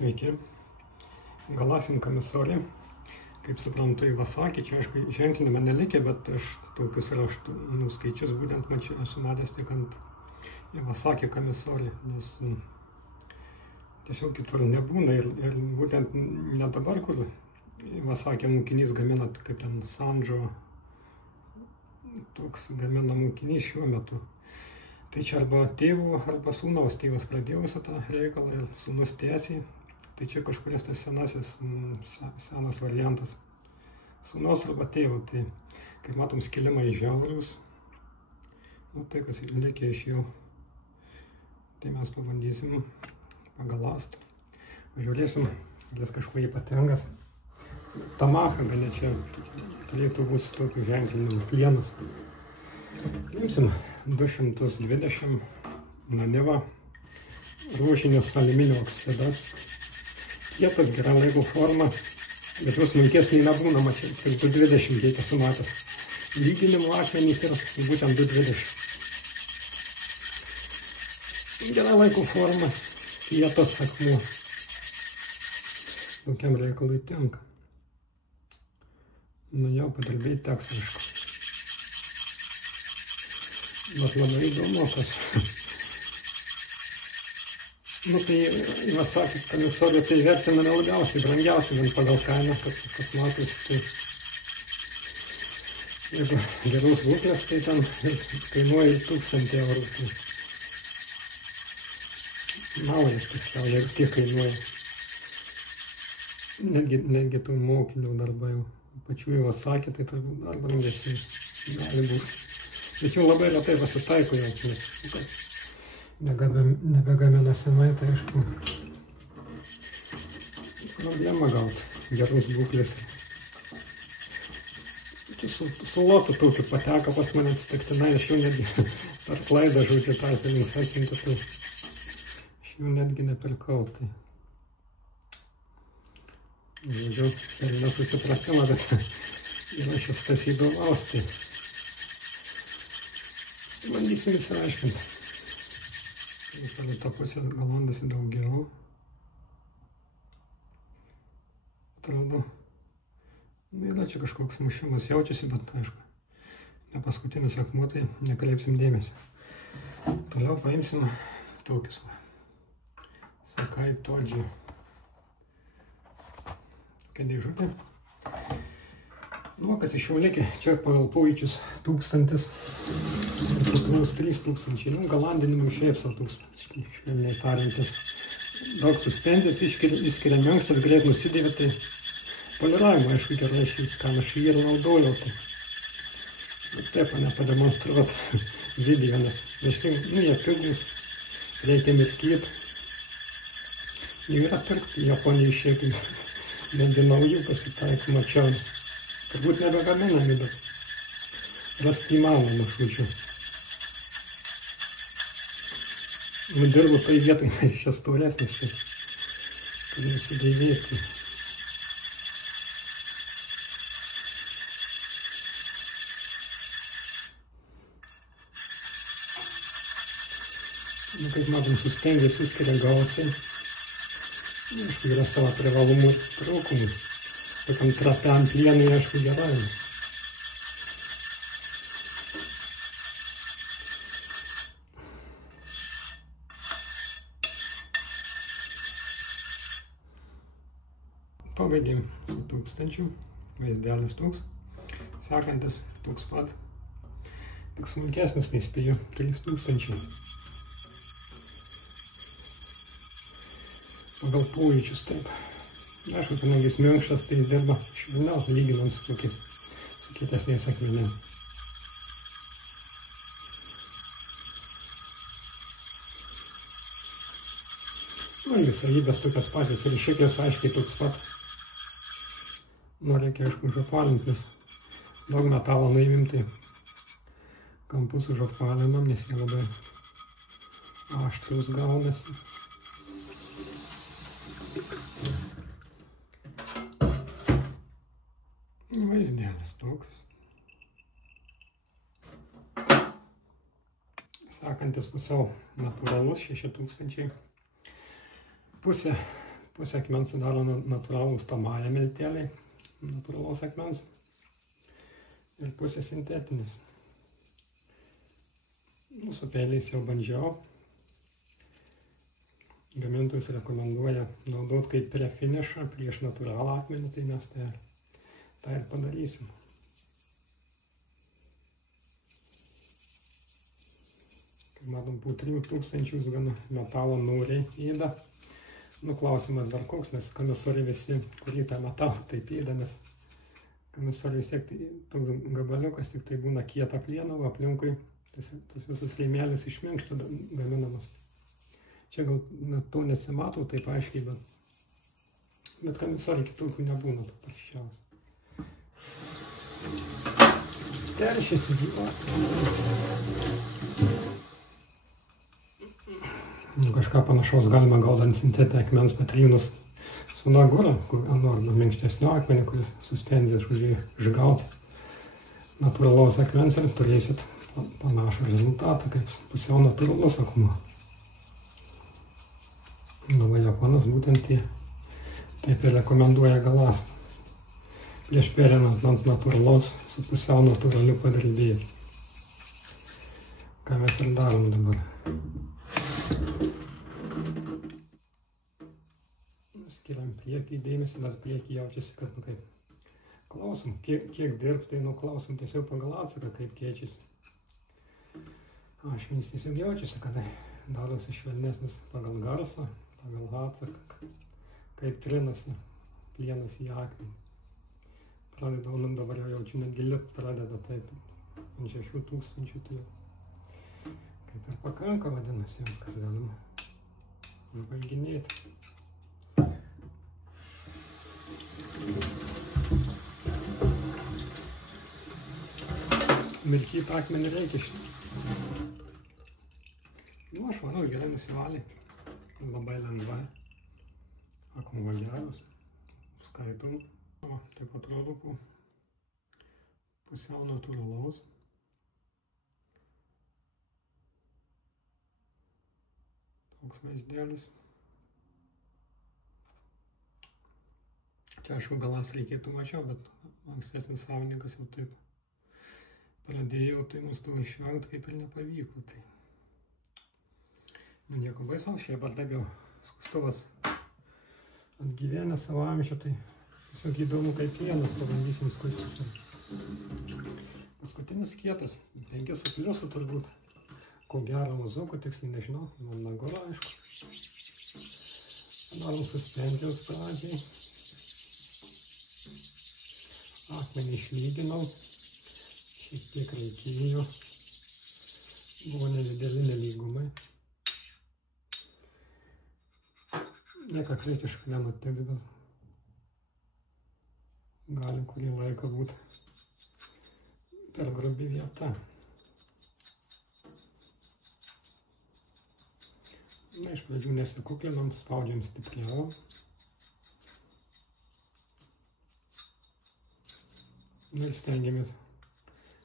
Sveiki, Galasin Kamisori. Kaip suprantu, Iwasaki, čia aišku ženklinime nelikė, bet aš tokius raštų skaičius būtent esu matęs tik ant Iwasaki Kamisori, nes tiesiog kitur nebūna ir būtent ne dabar, kur Iwasaki mokinys gamina, kaip ten Sanjo, toks gamina mokinys šiuo metu. Tai čia arba tėvo, arba sūnaus, tėvas pradėjo visą tą reikalą ir sūnus tęsė. Tai čia kažkuris tas senas variantas. Sūnaus arba tėvo, tai kaip matom skilimai žiaurūs. Nu tai kas likę iš jų. Tai mes pabandysim pagalast. Pažiūrėsim, jis kažkuo ypatingas. Tamaha, gal čia turėtų būti tokių ženklinimų plienas. Imsim 220 Naniva ruošinis aliuminio oksidas. Kietas, gera laiko forma, bet vis smulkesnį nebūna, mačiau, tik 220 kiek esu matęs. Lyginimo akmenys yra būtent 220. Gera laiko forma, kietas akmuo. Tokiam reikalui tenka. Nu jau padirbėti teks, aišku. Bet labai įdomu, kas. Nu tai Iwasaki Kamisori tai vertiname labiausiai, brangiausiai, bent pagal kainą, kas matosi. Tai jeigu geros būklės, tai ten kainuoja 1000 eurų. Tai naujas tiksliau, jeigu tiek kainuoja. Netgi tų mokinių darbai jau. Pačių Iwasaki tai turbūt dar brangesni gali būti. Bet jau labai retai pasitaiko jau, nes nebegamina senai, tai aišku problema gauti geros būklės. Čia su lotu tokiu pateko pas mane atsitiktinai, aš jau netgi per klaidą žodžiu tarpinį sakinti, tai aš jau netgi nepirkau. Tai žodžiu, per nesusipratimą, bet yra šis tas įdomaus, tai bandysim įsiaiškinti. Tada tą pusę galandosi daugiau. Atrodo, yra čia kažkoks mušimas jaučiasi, bet aišku, ne paskutinis akmuo, tai nekreipsim dėmesį. Toliau paimsim tokius Sakai Toji. Tokia dėžutė. Nu, kas iš jų likę, čia pagal pojūčius 1000, priklaus 3000, nu, galandinimui šiaip savo 1000, švelniai tariantis. Daug suspendės, išskiria minkštas, greit nusidėvė, tai poliravimo, aišku, gerai šį, ką aš jį ir naudojau. Tai taip, nepademonstruot video, nes jie pigus, reikia mirkyti. Jų yra pirkti, Japonijai šiaip, netgi naujų pasitaiko, mačiau. Turbūt nebegaminami, bet rasti įmanoma, žodžiu. Dirbu tai vietoj, šias tauresnis, tai turiu įsidėvėti. Nu, kaip matom, suspendės įskiria gausiai. Aišku, yra savo privalumų ir trūkumų. Tokiam trapiam plienui, aišku, gerai. Pabaigėm su 1000, vaizdelis toks. Sekantis toks pat. Tik smulkesnis, nespėju, 3000. Pagal pojūčius taip. Aišku, kadangi minkštas, tai dirba švelniau, lyginant su kietesniais akmenėm. Nu, savybės tokios pačios ir šiklis aiškiai toks pat. Nu, reikia, aišku, užapvalinti, nes daug metalo nuimim, tai kampus užapvalinam, nes jie labai aštrus gaunasi. Vaizdelis toks. Sekantis pusiau natūralus 6000. Pusė Pusę akmens sudaro natūralūs tamąja milteliai, natūralaus akmens, ir pusė sintetinis. Su peiliais jau bandžiau. Gamintojas rekomenduoja naudoti kaip prie finišą, prieš natūralą akmenį, tai mes tą ir padarysim. Kaip matom, po 3000 gana metalo noriai ėda. Klausimas dar koks, nes komisoriai visi, kurį tą metalą taip ėda, nes komisoriai vis tiek toks gabaliukas, tik tai būna kieta plieno, aplinkui tas visas rėmelis iš minkšto gaminamas. Čia gal to nesimato taip aiškiai, bet komisoriai kitokių nebūna paprasčiausiai. Teršiasi kažką panašaus galima gaudant sintetinį akmens patrynus su nagura, arba minkštesnio akmenį, kuris suspenzijas išgauti natūralaus akmens ir turėsit panašų rezultatą, kaip pusiau natūralus akmuo. Labai Japonas būtent taip ir rekomenduoja galas. Prieš perinant ant natūralaus su pusiau natūraliu padirbėti. Ką mes ir darom dabar. Skiriam priekį dėmesį, bet priekį jaučiasi, kad kaip klausom, kiek dirbti, tai klausom tiesiog pagal atsaką, kaip keičiasi. Ašmenys tiesiog jaučiasi, kad darosi švelnesnis pagal garsą, pagal atsaką, kaip trinasi plienas į akmenį. Pradedau, dabar jau jaučiu, netgi lit pradeda taip, ant 6000, tai kaip ir pakanka, vadinasi, viskas galima užbaiginėti. Mirkyti akmenį reikia švarus, gerai nusivalė, labai lengvai. Akmuo geras, skaitom. Taip atrodo pusiau natūralaus. Toks vaizdėlis. Čia aišku galas reikėtų mažiau, bet ankstesnis savininkas jau taip pradėjo, tai mums to išvengti kaip ir nepavyko. Tai nieko baisaus, šiaip ar taip jau skustuvas atgyvenęs savo amžių, tai tiesiog įdomu kaip pienas, pabandysim skustyti. Paskutinis kietas, 5 su pliusu turbūt, ko gero mazoko, tiksliai nežinau, man nagora aišku. Darom suspenzijos pradžiai. Akmenį išlyginau, šiek tiek reikėjo, buvo nedideli nelygumai. Nieko kritiškai nenutiks, bet gali kurį laiką būti per grubi vieta. Na, iš pradžių nesikuklinam, spaudžiam stipriau. Ir stengiamės,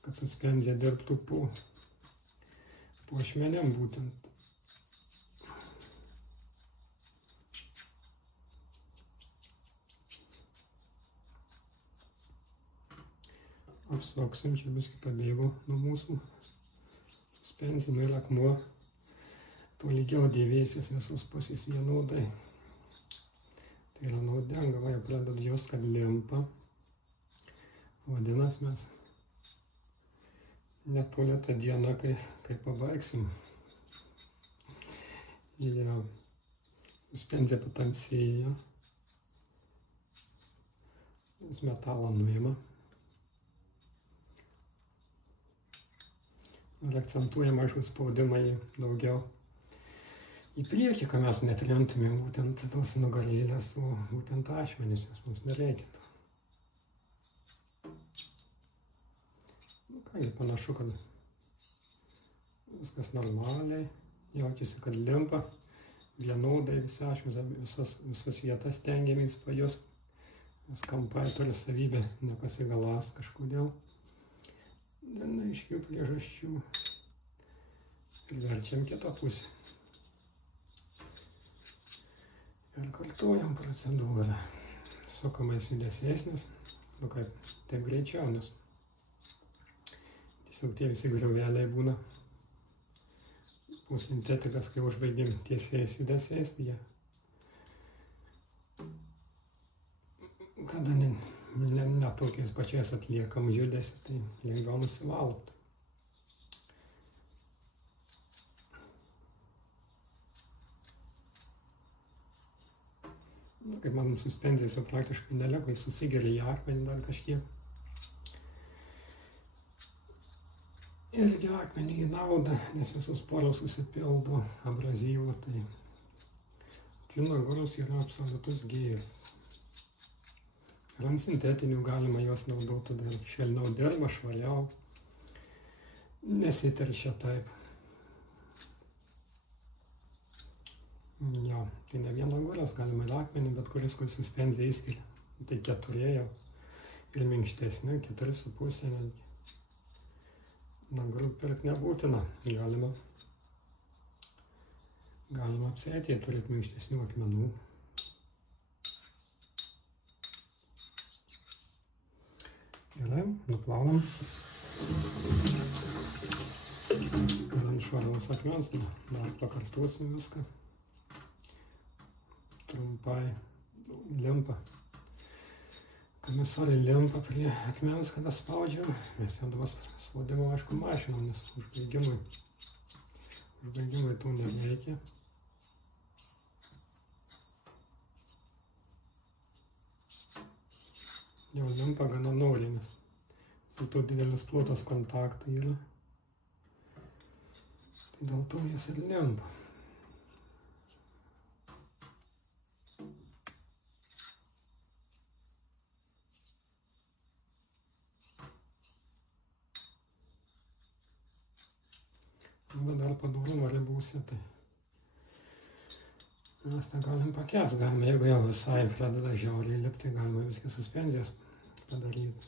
kad suspenzija dirbtų po ašmenėm būtent. Apsuksim, čia biskį pabėgo nuo mūsų suspenzijų ir akmuo. Tolygiau dėvėsis visos pusės vienodai. Tai yra naudinga, va jau pradeda jos, kad limpa. Vadinas mes netoli tą dieną, kai pabaigsim. Jau suspenzija patamsėja. Metalą nuima. Ir akcentuojam, aišku, spaudimą daugiau į priekį, kad mes netremtumėm būtent tos nugarėlės, o būtent ašmenis, nes mums nereikia to. Kągi, panašu, kad viskas normaliai, jaučiasi, kad limpa vienodai visas vietas stengiamės pajust, nes kampai turi savybę nepasigalas kažkodėl. Dėl neaiškių priežasčių. Ir verčiam kitą pusę. Perkartojam procedūrą. Sukamais judesėsnis, nu kaip, taip greičiau, nes tiesiog tie visi grioveliai būna. Po sintetikas, kai užbaigim tiesiais judesiais, jie kada ne tokiais pačiais atliekam judesį, tai lengviau nusivalot. Kaip man suspenzijose praktiškai neliko, jis susigeria į akmenį dar kažkiek. Irgi akmenį į naudą, nes visus poros susipildo abrazyvų, tai lino garus yra absoliutus gėris. Ir ant sintetinių galima juos naudoti, tada švelniau dirba, švariau, nesiteršia taip. Jo, tai ne vieną guras, galima ir akmenį, bet kuris suspenziją įskiria. Tai 4 jau ir minkštesni, 4,5 netgi. Nagrų pirkti nebūtina, galima apsėti, jie turit minkštesnių akmenų. Gerai, nuplaunam. Ir ant švaraus akmens, dar pakartosim viską. Trumpai limpa. Komisarė limpa prie akmens, kada spaudžiam. Mes jau dabar spaudimo, aišku, mašinom, nes užbaigimui to nereikia. Jau limpa gana noriai, nes su to didelis plotas kontaktai yra. Tai dėl to jas ir limpa. Bet dar padorumo ribose, tai mes negalim pakęst, galima, jeigu jau visai pradeda žiauriai lipti, galima viską suspenzijas padaryti.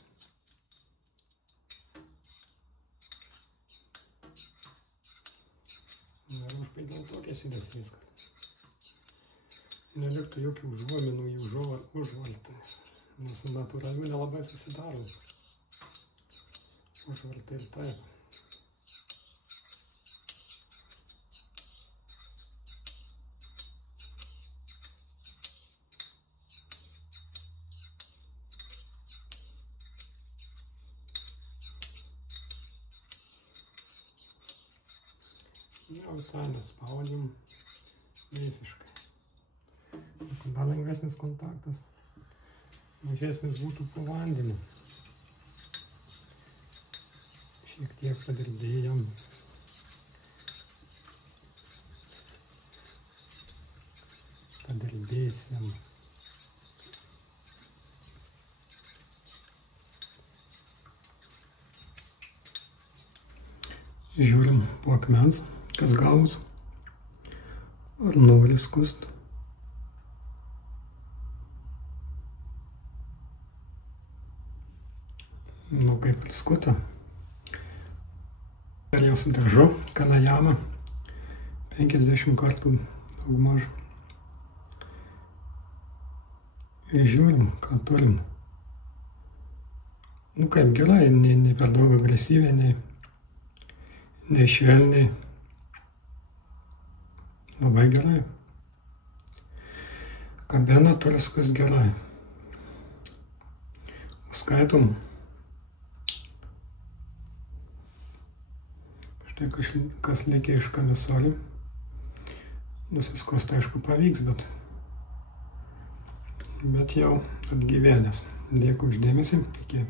Ir užbaigiau tokias judesys, kad neliktų jokių užuominų į užvaltą, nes natūralių nelabai susidaro. Užvaltą ir taip. Jau visai nespaudžiam visiškai. Dar lengvesnis kontaktas, mažesnis būtų po vandeniu. Šiek tiek padirbėjom. Padirbėsim. Žiūrim po akmens, kas gaus, ar nori skust. Nu, kaip ir skuta. Ir jau su diržu kanajama 50 kartų daugmaž. Ir žiūrim, ką turim. Nu, kaip gerai, ne per daug agresyviai, nei švelniai. Labai gerai. Kabena turi skust gerai. Skaitom. Štai kas likia iš komisarių. Nusiskust, aišku, pavyks, bet jau atgyvenęs. Dėkui už dėmesį. Iki.